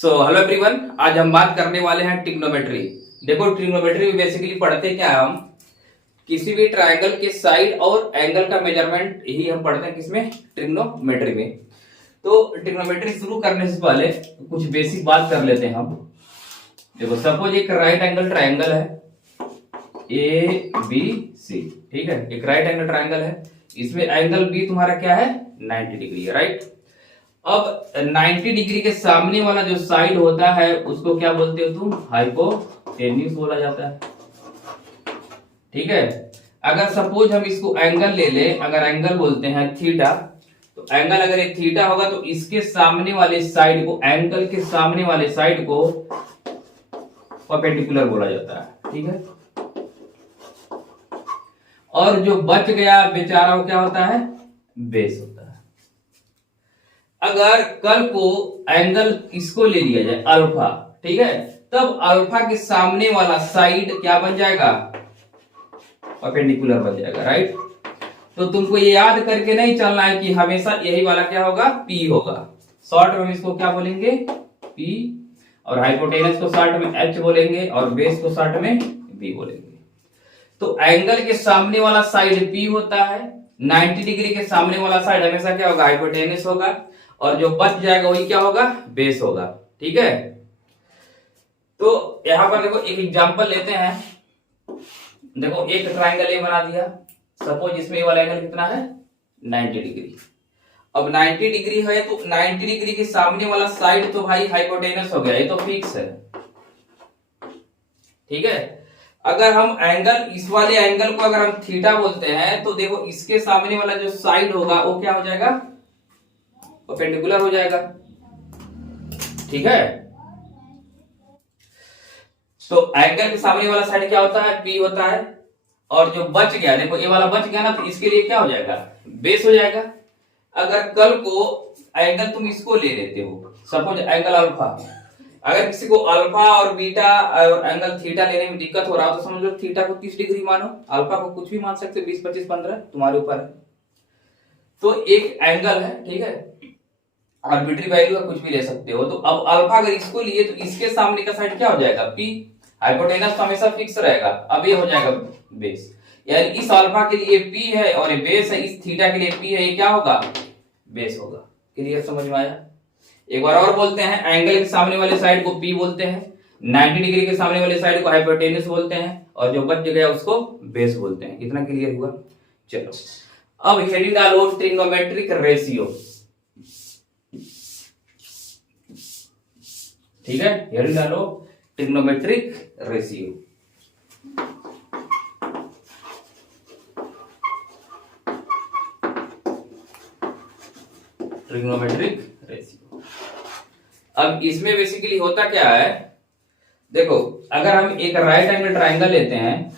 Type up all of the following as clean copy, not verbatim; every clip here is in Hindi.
सो हेलो एवरीवन, आज हम बात करने वाले हैं ट्रिग्नोमेट्री। देखो, ट्रिग्नोमेट्री में बेसिकली पढ़ते क्या है, हम किसी भी ट्रायंगल के साइड और एंगल का मेजरमेंट ही हम पढ़ते हैं किसमें, ट्रिग्नोमेट्री में। तो ट्रिग्नोमेट्री शुरू करने से पहले कुछ बेसिक बात कर लेते हैं हम। देखो, सपोज एक राइट एंगल ट्रायंगल है ए बी सी, ठीक है। एक राइट एंगल ट्रायंगल है, इसमें एंगल बी तुम्हारा क्या है, 90 डिग्री है, राइट। अब 90 डिग्री के सामने वाला जो साइड होता है उसको क्या बोलते हो तुम, हाइपोटेन्यूज बोला जाता है, ठीक है। अगर सपोज हम इसको एंगल ले ले, अगर एंगल बोलते हैं थीटा, तो एंगल अगर ये थीटा होगा तो इसके सामने वाले साइड को, एंगल के सामने वाले साइड को परपेंडिकुलर बोला जाता है, ठीक है। और जो बच गया बेचारा वो क्या होता है, बेस होता है। अगर कल को एंगल इसको ले लिया जाए अल्फा, ठीक है, तब अल्फा के सामने वाला साइड क्या बन जाएगा, परपेंडिकुलर बन जाएगा, राइट। तो तुमको ये याद करके नहीं चलना है कि हमेशा यही वाला क्या होगा, पी होगा। शॉर्ट में हम इसको क्या बोलेंगे, पी, और हाइपोटेनस को शॉर्ट में एच बोलेंगे, और बेस को शॉर्ट में बी बोलेंगे। तो एंगल के सामने वाला साइड पी होता है, 90 डिग्री के सामने वाला साइड हमेशा क्या होगा, हाइपोटेनस होगा, और जो बच जाएगा वही क्या होगा, बेस होगा, ठीक है। तो यहां पर देखो एक एग्जांपल लेते हैं। देखो, एक ट्रायंगल ए बना दिया, सपोज इसमें ये वाला एंगल कितना है, 90 डिग्री। अब 90 डिग्री है तो 90 डिग्री के सामने वाला साइड तो भाई हाइपोटेनस हो गया, ये तो फिक्स है, ठीक है। अगर हम एंगल, इस वाले एंगल को अगर हम थीटा बोलते हैं, तो देखो इसके सामने वाला जो साइड होगा वो क्या हो जाएगा, परपेंडिकुलर हो जाएगा, ठीक है। तो एंगल के सामने वाला साइड क्या होता है, पी होता है, और जो बच गया, देखो ये वाला बच गया ना, तो इसके लिए क्या हो जाएगा, बेस हो जाएगा। अगर कल को एंगल तुम इसको ले लेते हो, सपोज एंगल अल्फा, अगर किसी को अल्फा और बीटा और एंगल थीटा लेने में दिक्कत हो रहा हो तो समझ लो थीटा को 30 डिग्री मानो, अल्फा को कुछ भी मान सकते हो, 20, 25, 15, तुम्हारे ऊपर है। तो एक एंगल है, ठीक है, आर्बिट्री वैल्यू का कुछ भी ले सकते हो। तो अब अल्फा अगर इसको लिए तो इसके सामने का साइड क्या हो जाएगा, पी, हाइपोटेनस तो हमेशा फिक्स रहेगा, अब ये हो जाएगा बेस। यानी इस अल्फा के लिए पी है और ये बेस है, इस थीटा के लिए पी है, ये क्या होगा, बेस होगा। क्लियर, समझ में आया। एक बार और बोलते हैं, एंगल के सामने वाले साइड को पी बोलते हैं, 90 डिग्री के सामने वाले साइड को हाइपोटेनस बोलते हैं, और जो बच गया उसको बेस बोलते हैं। कितना क्लियर हुआ। चलो, अब हेडिंग डालो ट्रिग्नोमेट्रिक रेशियो, ठीक है। हेडिंग डालो ट्रिग्नोमेट्रिक रेशियो। Trigonometric ratio. अब इसमें बेसिकली होता क्या है, देखो अगर हम एक राइट एंगल ट्रायंगल लेते हैं,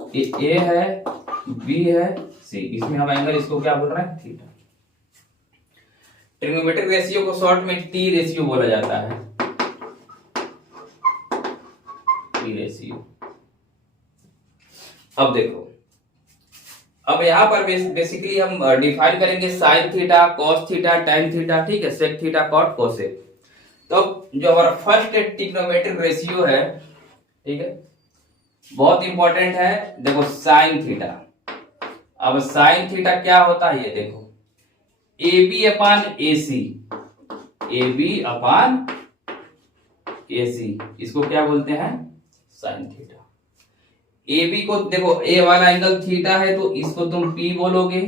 ये ए है, बी है, सी, इसमें हम एंगल इसको क्या बोल रहे हैं, थीटा। ट्रिग्नोमेट्रिक रेशियो को शॉर्ट में टी रेशियो बोला जाता है, टी रेशियो। अब देखो, अब यहां पर बेसिकली हम डिफाइन करेंगे sine theta, cos theta, tan theta, ठीक है, सेक थीटा, कॉट, कोसेक। तो जो हमारा फर्स्ट ट्रिग्नोमेट्रिक रेशियो है, ठीक है, बहुत इंपॉर्टेंट है। देखो साइन थीटा, अब साइन थीटा क्या होता है, ये देखो A B upon A C, A B अपान ए सी, इसको क्या बोलते हैं, साइन थीटा। ए बी को देखो, ए वाला एंगल थीटा है तो इसको तुम पी बोलोगे,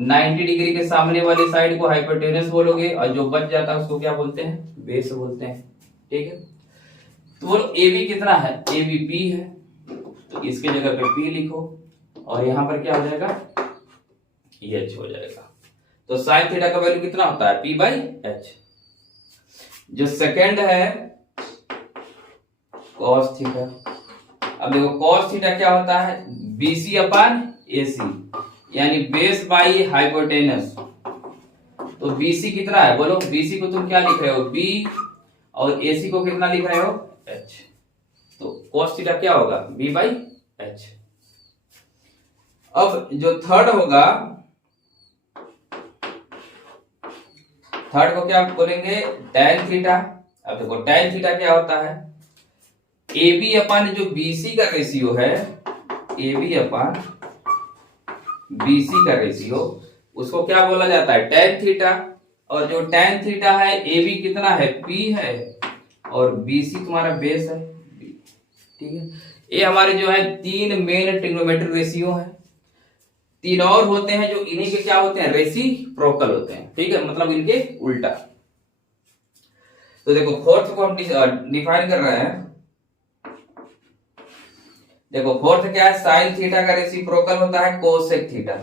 90 डिग्री के सामने वाली साइड को हाइपोटेनस बोलोगे, और जो बच जाता है उसको क्या बोलते हैं, बेस बोलते हैं, ठीक है। तो बोलो ए बी कितना है, ए बी पी है, तो इसके जगह पे पी लिखो, और यहां पर क्या हो जाएगा, एच हो जाएगा। तो साइन थीटा का वैल्यू कितना होता है, पी बाई एच। जो सेकेंड है कॉस थीटा, अब देखो कॉस थीटा क्या होता है, बीसी अपान एसी, यानी बेस बाई हाइपोटेनस। तो बीसी कितना है, बोलो बीसी को तुम क्या लिख रहे हो, बी, और एसी को कितना लिख रहे हो, एच। तो कॉस थीटा क्या होगा, बी बाई एच। अब जो थर्ड होगा, थर्ड को क्या बोलेंगे, tan थीटा। अब देखो tan थीटा क्या होता है, ए बी अपन जो बीसी का रेशियो है, ए बी अपन बीसी का रेशियो, उसको क्या बोला जाता है, tan थीटा। और जो tan थीटा है, ए बी कितना है, P है, और बीसी तुम्हारा बेस है, ठीक है। ये हमारे जो है 3 मेन ट्रिग्नोमेट्रिक रेशियो है। 3 और होते हैं जो इन्हीं के क्या होते हैं, रेसिप्रोकल होते हैं, ठीक है, मतलब इनके उल्टा। तो देखो फोर्थ को हम डिफाइन कर रहे हैं। देखो फोर्थ क्या है, साइन थीटा का रेसिप्रोकल होता है कोसेक थीटा,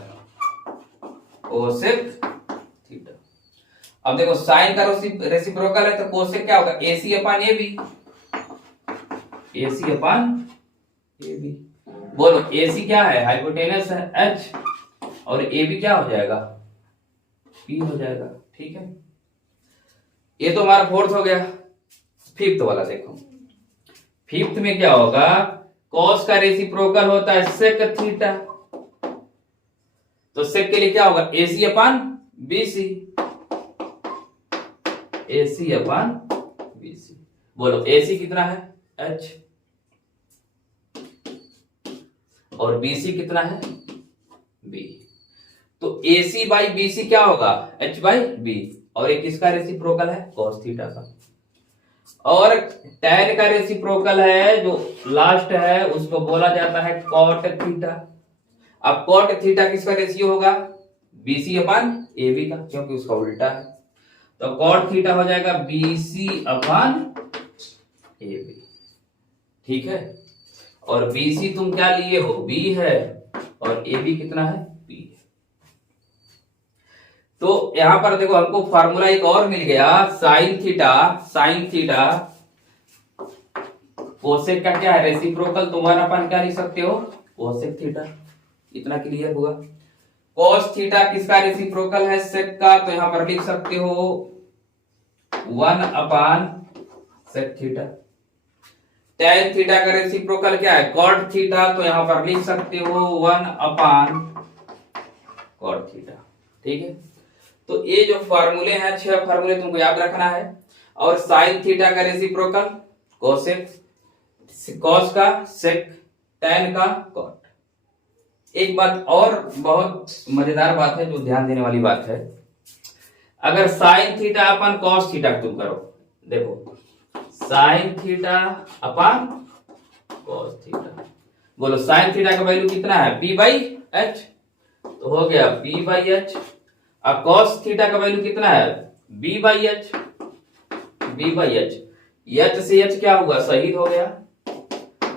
कोसेक थीटा। अब देखो साइन का रेसिप्रोकल है तो कोसेक क्या होगा, AC upon AB, AC upon AB। बोलो AC क्या है, हाइपोटेनस है H, और AB क्या हो जाएगा, P हो जाएगा, ठीक है। ये तो हमारा फोर्थ हो गया। फिफ्थ वाला देखो, फिफ्थ में क्या होगा, कॉस का रेसिप्रोकल होता है सेक थीटा, तो सेक के लिए क्या होगा, AC upon BC, AC upon BC। बोलो AC कितना है, H, और BC कितना है, B। तो AC बाई BC क्या होगा, H बाई B, और एक किसका रेसिप्रोकल है, cos थीटा का। और tan का रेसिप्रोकल है जो लास्ट है, उसको बोला जाता है cot थीटा। अब cot थीटा किसका रेशियो होगा, BC अपॉन AB का, क्योंकि उसका उल्टा है। तो cot थीटा हो जाएगा BC अपॉन AB, ठीक है। और BC तुम क्या लिए हो, B है, और AB कितना है, P है। तो यहां पर देखो हमको फार्मूला एक और मिल गया, साइन थीटा कोसेक का क्या है, रेसिप्रोकल, तो 1 अपन क्या लिख सकते हो, कोसेक थीटा। इतना क्लियर हुआ। cos थीटा किसका रेसिप्रोकल है, सेक का, तो यहां पर लिख सकते हो 1 upon sec theta. tan theta का रेसिप्रोकल क्या है, cot थीटा, तो यहां पर लिख सकते हो 1 अपॉन cot थीटा, ठीक है। तो ये जो फार्मूले हैं, 6 फार्मूले तुमको याद रखना है। और साइन थीटा का रेसिप्रोकल कोसेक, कॉस का सेक, tan का कॉट। एक बात और बहुत मजेदार बात है जो ध्यान देने वाली बात है, अगर साइन थीटा अपन कॉस थीटा तुम करो, देखो साइन थीटा अपन कॉस थीटा, बोलो साइन थीटा का वैल्यू कितना है, P बाई H, तो हो गया P बाई H। अब cos थीटा का वैल्यू कितना है, B by H, B by H, H से H क्या होगा, शहीद हो गया,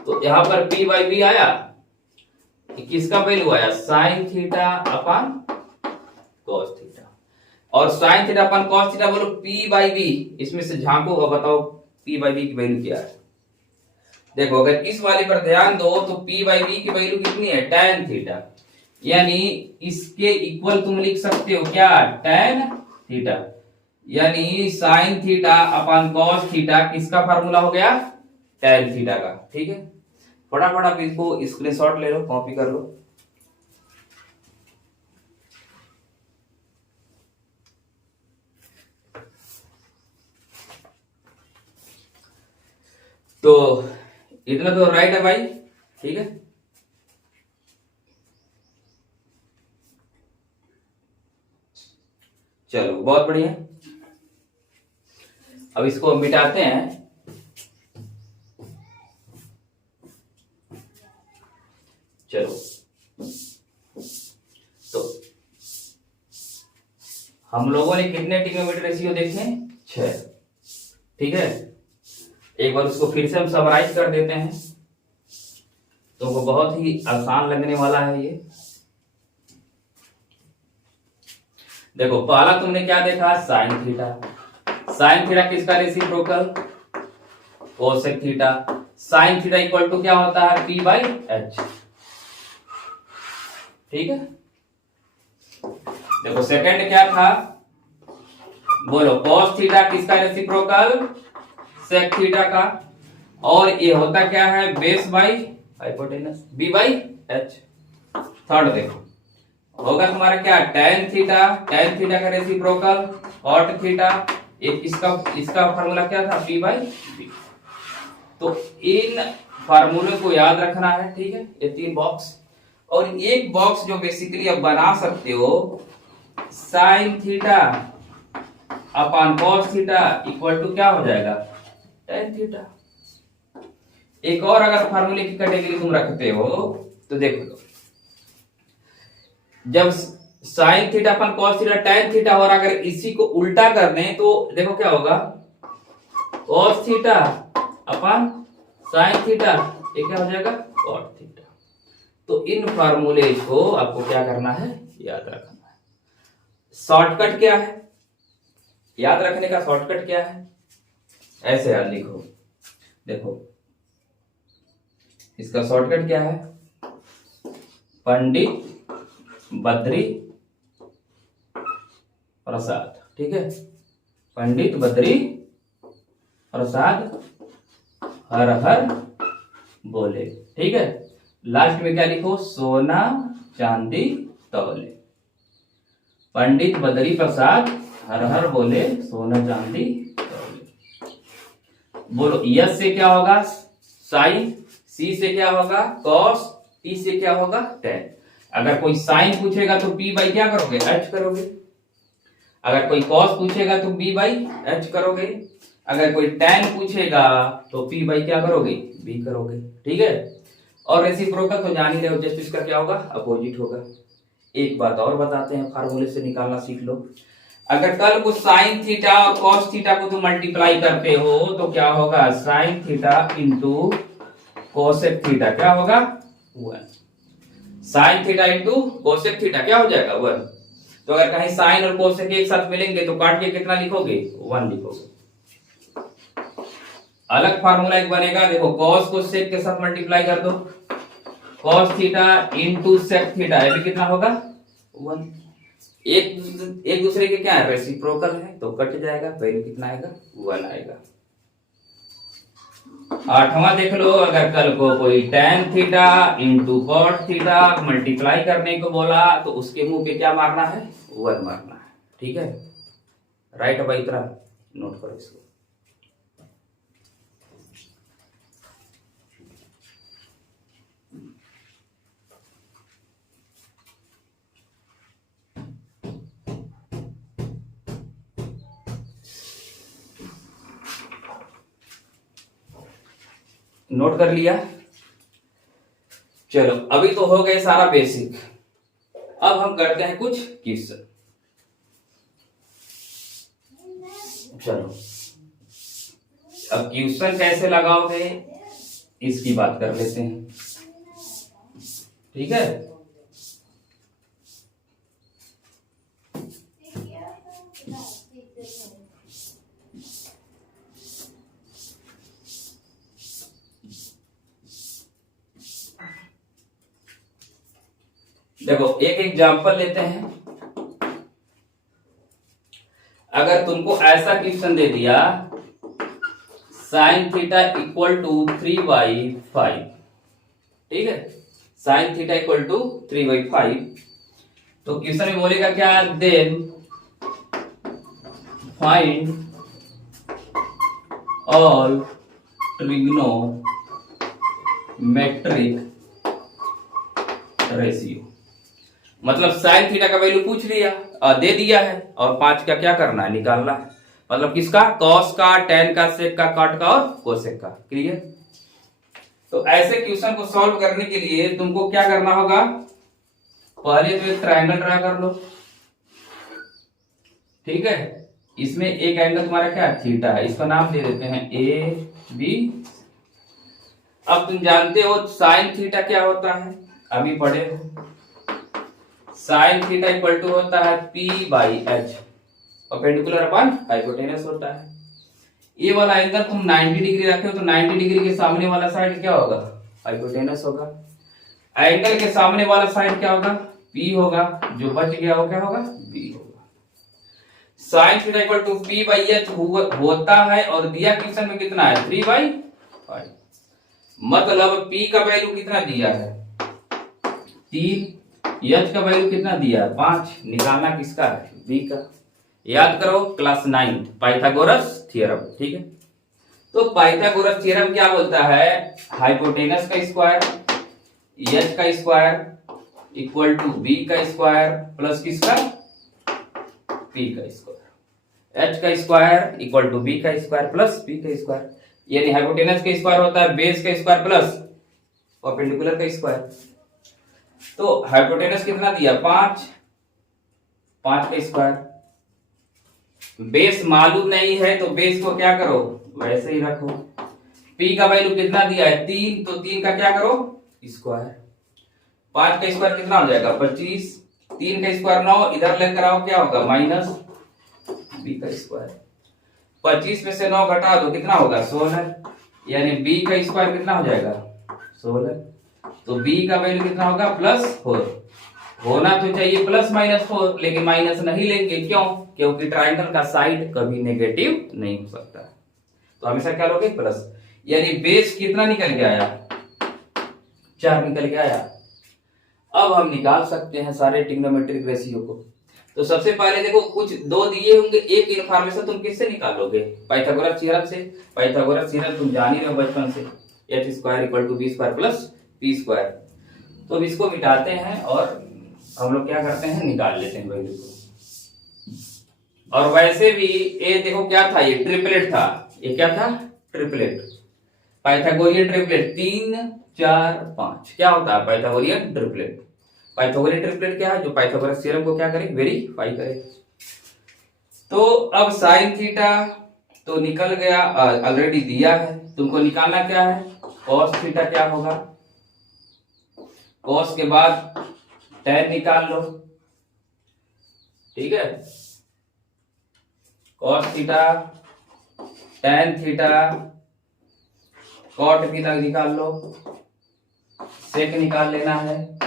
तो यहां पर P बाई B आया, किसका वैल्यू आया, साइन थीटा अपन cos थीटा। और साइन थीटा अपन cos थीटा, बोलो P बाई B, इसमें से झांको और बताओ P बाई B की वैल्यू क्या है। देखो अगर इस वाले पर ध्यान दो तो P बाई B की वैल्यू कितनी है, tan थीटा, यानी इसके इक्वल तुम लिख सकते हो क्या, tan थीटा, यानी साइन थीटा अपन cos थीटा किसका फार्मूला हो गया, tan थीटा का, ठीक है। फटाफट आप इसको स्क्रीनशॉट ले लो, कॉपी कर लो। तो इतना तो राइट है भाई, ठीक है। चलो बहुत बढ़िया, अब इसको मिटाते हैं। चलो तो हम लोगों ने कितने ट्रिग्नोमेट्रिक रेशियो देखे, 6, ठीक है। एक बार उसको फिर से हम समराइज कर देते हैं, तो वो बहुत ही आसान लगने वाला है ये। देखो पहला तुमने क्या देखा, साइन थीटा, साइन थीटा किसका reciprocal, cosec theta, sine theta equal to क्या होता है, P बाई H, ठीक है। देखो सेकंड क्या था, बोलो cos थीटा किसका रेसिप्रोकल, सेक थीटा का, और ये होता क्या है, base by hypotenuse, B by H। Third देखो होगा तुम्हारा क्या, tan थीटा का रेसिप्रोकल कॉट थीटा, एक इसका फार्मूला क्या था, पी बाई बी। तो इन फार्मूले को याद रखना है, ठीक है, ये 3 बॉक्स। और एक बॉक्स जो बेसिकली आप बना सकते हो, sine theta upon cos theta equal to क्या हो जाएगा, टेन थीटा। एक और अगर फार्मूले की कैटेगरी तुम रखते हो तो देखो, जब साइन थीटा अपन कॉस थीटा टेन थीटा, और अगर इसी को उल्टा कर दें तो देखो क्या होगा, कॉस थीटा अपन साइन थीटा, ये क्या हो जाएगा, कॉट थीटा। तो इन फार्मूले को आपको क्या करना है, याद रखना है। शॉर्टकट क्या है, याद रखने का शॉर्टकट क्या है, ऐसे याद लिखो। देखो इसका शॉर्टकट क्या है, पंडित बद्री प्रसाद, ठीक है, पंडित बद्री प्रसाद हर हर बोले, ठीक है। लास्ट में क्या लिखो, सोना चांदी तौले। पंडित बद्री प्रसाद हर हर बोले, सोना चांदी तौले। बोलो यस से क्या होगा, साइन, सी से क्या होगा, कॉस, टी से क्या होगा, टेन। अगर कोई साइन पूछेगा तो पी बाई क्या करोगे, एच करोगे। अगर कोई कॉस पूछेगा तो बी बाई एच करोगे। अगर कोई टेन पूछेगा तो पी बाई क्या करोगे, बी करोगे, ठीक है। और रेसिप्रोकल तो जान ही रहे हो, जस्ट इसका क्या होगा, अपोजिट होगा। एक बात और बताते हैं, फार्मूले से निकालना सीख लो। अगर कल को साइन थीटा और कॉस थीटा को तुम मल्टीप्लाई करते हो तो क्या होगा, sine theta into cosec theta क्या होगा, 1। Sine theta into cosec theta क्या हो जाएगा, 1। तो अगर कहीं साइन और कोसेक एक साथ मिलेंगे तो काट के कितना लिखोगे, 1 लिखोगे। अलग फार्मूला एक बनेगा, देखो कॉस को सेक के साथ मल्टीप्लाई कर दो, cos theta into sec theta, ये भी कितना होगा, 1। एक दूसरे के क्या है, रेसिप्रोकल है, तो कट जाएगा, वैल्यू कितना आएगा, 1 आएगा। 8वां देख लो, अगर कल को कोई tan theta into cot theta multiply करने को बोला तो उसके मुंह पे क्या मारना है, 1 मारना है, ठीक है। राइट भाई, इतना नोट करो इसको। नोट कर लिया, चलो अभी तो हो गए सारा बेसिक। अब हम करते हैं कुछ क्वेश्चन। चलो अब क्वेश्चन कैसे लगाओगे इसकी बात कर लेते हैं, ठीक है। देखो एक एग्जांपल लेते हैं। अगर तुमको ऐसा क्वेश्चन दे दिया, साइन थीटा इक्वल टू 3/5, ठीक है, साइन थीटा इक्वल टू 3/5, तो क्वेश्चन में बोलेगा क्या, then find all trigonometric ratio. मतलब साइन थीटा का वैल्यू पूछ लिया और दे दिया है, और 5 का क्या करना है, निकालना है। मतलब किसका, कॉस का, टेन का, सेक का, कॉट का और कोसेक का। क्लियर। तो ऐसे क्वेश्चन को सॉल्व करने के लिए तुमको क्या करना होगा, पहले तो एक ट्रायंगल ड्रा कर लो, ठीक है। इसमें एक एंगल तुम्हारा क्या है, थीटा है, इसका नाम दे देते हैं ए बी। अब तुम जानते हो साइन थीटा क्या होता है, अभी पढ़े हो। साइन थीटा इक्वल टू होता है P by H, perpendicular upon hypotenuse होता है। ये वाला एंगल तुम 90 डिग्री रखे हो तो 90 डिग्री के सामने वाला साइड क्या होगा, हाइपोटेनस होगा। एंगल के सामने वाला साइड क्या होगा, P होगा, जो बच गया हो क्या होगा, B होगा। Sine theta equal to P by H होता है, और दिया क्वेश्चन में कितना है, 3/5। मतलब P का वैल्यू कितना दिया है, 3, एच का वैल्यू कितना दिया है, 5। निकालना किसका है, बी का। याद करो क्लास 9 पाइथागोरस थ्योरम, ठीक है। तो पाइथागोरस थ्योरम क्या बोलता है, हाइपोटेनस का स्क्वायर एच का स्क्वायर इक्वल टू बी का स्क्वायर प्लस किसका, पी का स्क्वायर। एच का स्क्वायर इक्वल टू बी का स्क्वायर प्लस पी का स्क्वायर, यानी हाइपोटेनस का स्क्वायर होता है बेस का स्क्वायर प्लस परपेंडिकुलर का स्क्वायर। तो हाइपोटेनस कितना दिया, 5, 5 का स्क्वायर। बेस मालूम नहीं है तो बेस को क्या करो, वैसे ही रखो। पी का वैल्यू कितना दिया है, 3, तो 3 का क्या करो, स्क्वायर। 5 का स्क्वायर कितना हो जाएगा, 25। 3 का स्क्वायर 9, इधर लेकर आओ क्या होगा, माइनस बी का स्क्वायर। 25 में से 9 घटा दो कितना होगा, 16, यानी बी का स्क्वायर कितना हो जाएगा, 16। तो बी का वैल्यू कितना होगा, +4। होना तो चाहिए +-4, लेकिन माइनस नहीं लेंगे, क्यों, क्योंकि ट्रायंगल का साइड कभी नेगेटिव नहीं हो सकता, तो हमेशा क्या लोगे, प्लस। यानी बेस कितना निकल के आया, 4 निकल के आया। अब हम निकाल सकते हैं सारे ट्रिग्नोमेट्रिक रेशियो को। तो सबसे पहले देखो कुछ 2 दिए होंगे, एक इन्फॉर्मेशन तुम किससे निकालोगे, पाइथागोरस थ्योरम से। पाइथागोरस थ्योरम तुम जान ही रहे हो बचपन से, h² = b² + p²। तो अब इसको मिटाते हैं और हम लोग क्या करते हैं, निकाल लेते हैं वैल्यू को। और वैसे भी ये देखो क्या था, ये ट्रिपलेट था, ये क्या था, ट्रिपलेट, पाइथागोरियन ट्रिपलेट। 3, 4, 5 क्या होता है, पाइथागोरियन ट्रिपलेट। पाइथागोरियन ट्रिपलेट क्या है, जो पाइथागोरस थ्योरम को क्या करे, वेरीफाई करे। तो अब साइन थीटा तो निकल गया, ऑलरेडी दिया है, तुमको निकालना क्या है, कॉस थीटा क्या होगा, कॉस के बाद tan निकाल लो, ठीक है। Cos theta, tan theta, cot theta निकाल लो, सेक निकाल लेना है।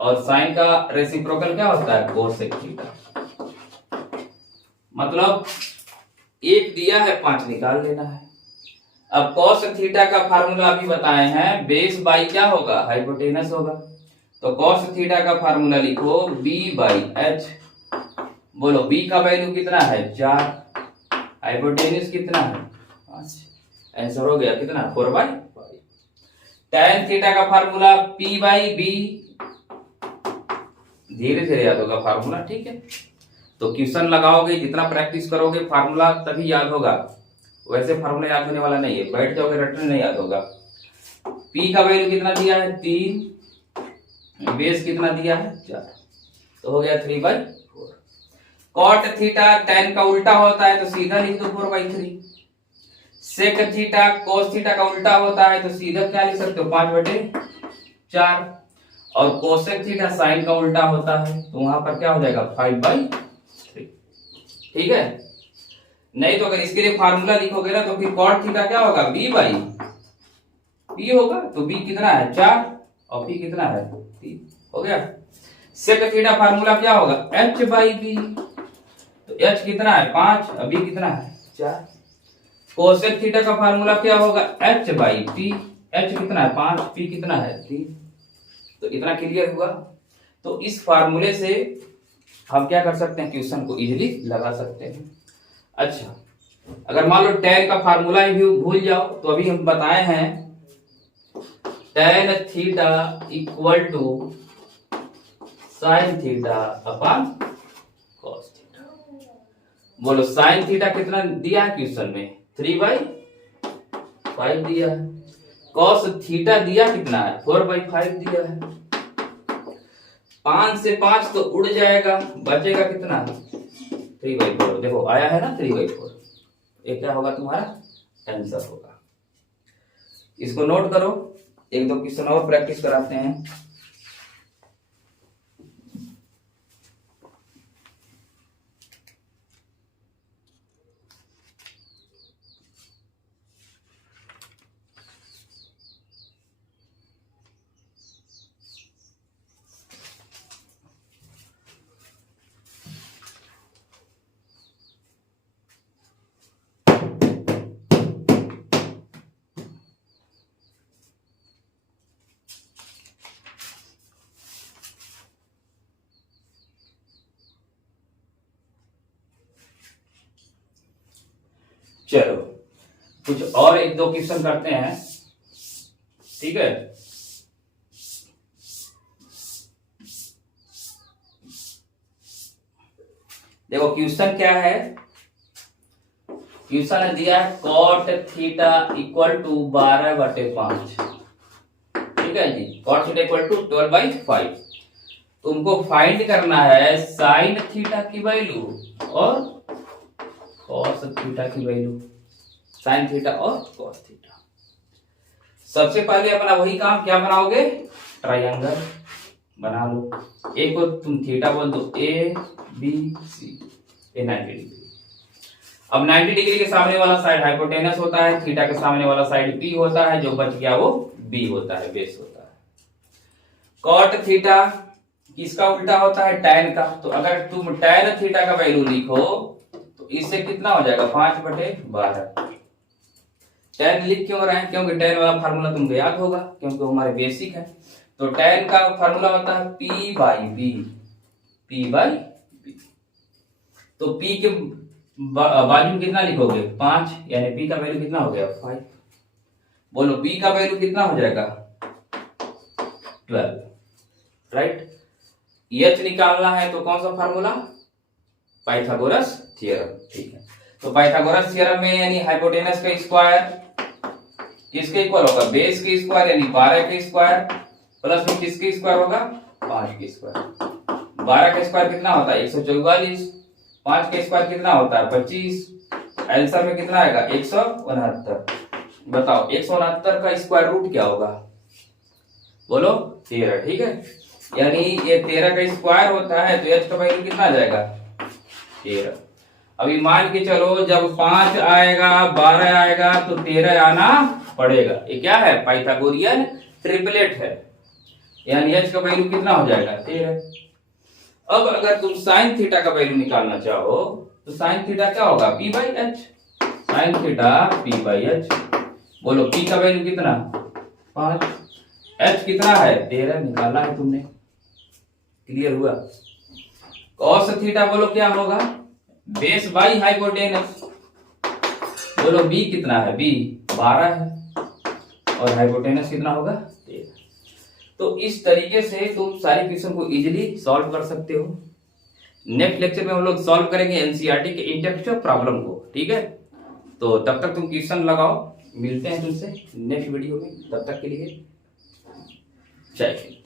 और साइन का रेसिप्रोकल क्या होता है, कोसेक थीटा। मतलब 1 दिया है, 5 निकाल लेना है। अब कॉस थीटा का फार्मूला अभी बताए हैं, बेस बाई क्या होगा, हाइपोटेनस होगा। तो कॉस थीटा का फार्मूला लिखो b/h। बोलो b का वैल्यू कितना है, 4, हाइपोटेनस कितना है, 5। आंसर हो गया कितना, 4/5। tan थीटा का फार्मूला p/b, धीरे धीरे याद होगा फार्मूला, ठीक है। तो क्वेश्चन लगाओगे, जितना प्रैक्टिस करोगे फार्मूला तभी याद होगा, वैसे फार्मूला याद होने वाला नहीं है, बैठ जाओगे रटने नहीं याद होगा। p का वैल्यू कितना दिया है, 3, बेस कितना दिया है, 4, तो हो गया 3/4। कॉट थीटा tan का उल्टा होता है तो सीधा लिख दो 4/3। सेक थीटा कोस थीटा का उल्टा होता है तो सीधा क्या लिख सकते हो, 5/4। और कोसेक थीटा साइन का उल्टा होता है तो वहां पर क्या हो जाएगा, 5/3, ठीक है। नहीं तो अगर इसके लिए फार्मूला लिखोगे ना तो फिर कॉट थीटा क्या होगा, b/p होगा। तो b कितना है, 4, और p कितना है, 3, हो गया। सेक थीटा फार्मूला क्या होगा, h/b, तो h कितना है, 5, और b कितना है, 4। कोसेक थीटा का फार्मूला क्या होगा, h/p, h कितना है, 5, p कितना है, 3। तो इतना क्लियर हुआ। तो इस फार्मूले से हम क्या कर सकते हैं, क्वेश्चन को इजीली लगा सकते हैं। अच्छा, अगर मान लो tan का फार्मूला ही भूल जाओ तो अभी हम बताए हैं tan theta equal to sine theta upon cos theta. बोलो साइन थीटा कितना दिया है क्वेश्चन में, 3/5 दिया है। कॉस थीटा दिया कितना है, 4/5 दिया है। 5 से 5 तो उड़ जाएगा, बचेगा कितना, 3/4। देखो आया है ना 3/4, ये क्या होगा तुम्हारा आंसर होगा। इसको नोट करो, 1-2 क्वेश्चन और प्रैक्टिस कराते हैं। चलो कुछ और एक दो क्वेश्चन करते हैं, ठीक है। देखो क्वेश्चन क्या है, क्वेश्चन ने दिया है कॉट थीटा इक्वल टू 12/5, ठीक है जी। Cot theta equal to 12/5। तुमको फाइंड करना है साइन थीटा की वैल्यू और कॉस थीटा की वैल्यू, साइन थीटा और कॉस थीटा। सबसे पहले अपना वही काम क्या बनाओगे, ट्रायंगल बना लो। एक को तुम थीटा बोल दो, ए बी सी, ये 90 डिग्री। अब 90 डिग्री के सामने वाला साइड हाइपोटेनस होता है, थीटा के सामने वाला साइड पी होता है, जो बच गया वो बी होता है, बेस होता है। कॉट थीटा किसका उल्टा होता है, टैन का। तो अगर तुम टैन थीटा का वैल्यू लिखो तो इससे कितना हो जाएगा, 5/12। टैन लिख क्यों रहे हैं, क्योंकि टैन वाला फार्मूला तुमको याद होगा, क्योंकि हमारे बेसिक है। तो टैन का फार्मूला होता है P/B, P/B। तो P के बाजू में कितना लिखोगे, 5, यानी P का वैल्यू कितना हो गया, 5। बोलो P का वैल्यू कितना हो जाएगा, 12, राइट। H निकालना है तो कौन सा फार्मूला, पाइथागोरस थ्योरम, ठीक है। तो पाइथागोरस थ्योरम में यानी हाइपोटेनस का स्क्वायर किसके इक्वल होगा, बेस के स्क्वायर यानी 12 के स्क्वायर प्लस में किसके स्क्वायर होगा, 5 के स्क्वायर। 12 का स्क्वायर कितना होता है, 144। 5 के स्क्वायर कितना होता है, 25। आंसर में कितना आएगा, 169। बताओ 169 का स्क्वायर रूट क्या होगा, बोलो 13, ठीक है। यानी ये 13 का स्क्वायर होता है तो h का वैल्यू कितना आ जाएगा, 13। अभी मान के चलो जब 5 आएगा 12 आएगा तो 13 आना पड़ेगा। ये क्या है, पाइथागोरियन ट्रिपलेट है, यानी h का वैल्यू कितना हो जाएगा, 13। अब अगर तुम साइन थीटा का वैल्यू निकालना चाहो तो साइन थीटा क्या होगा, P/H। Sine theta P/H। बोलो P का वैल्यू कितना, 5, H कितना है, 13 निकाला है तुमने, क्लियर हुआ। कॉस थीटा बोलो क्या होगा, बेस बाई हाइपोटेनस। बोलो B कितना है, B 12 है और हाइपोटेनस कितना होगा, 13। तो इस तरीके से तुम सारी क्वेश्चन को इजीली सॉल्व कर सकते हो। नेक्स्ट लेक्चर में हम लोग सॉल्व करेंगे एनसीईआरटी के इंटेक्सचुअल प्रॉब्लम को, ठीक है। तो तब तक तुम क्वेश्चन लगाओ, मिलते हैं तुमसे नेक्स्ट वीडियो में, तब तक के लिए जय हिंद।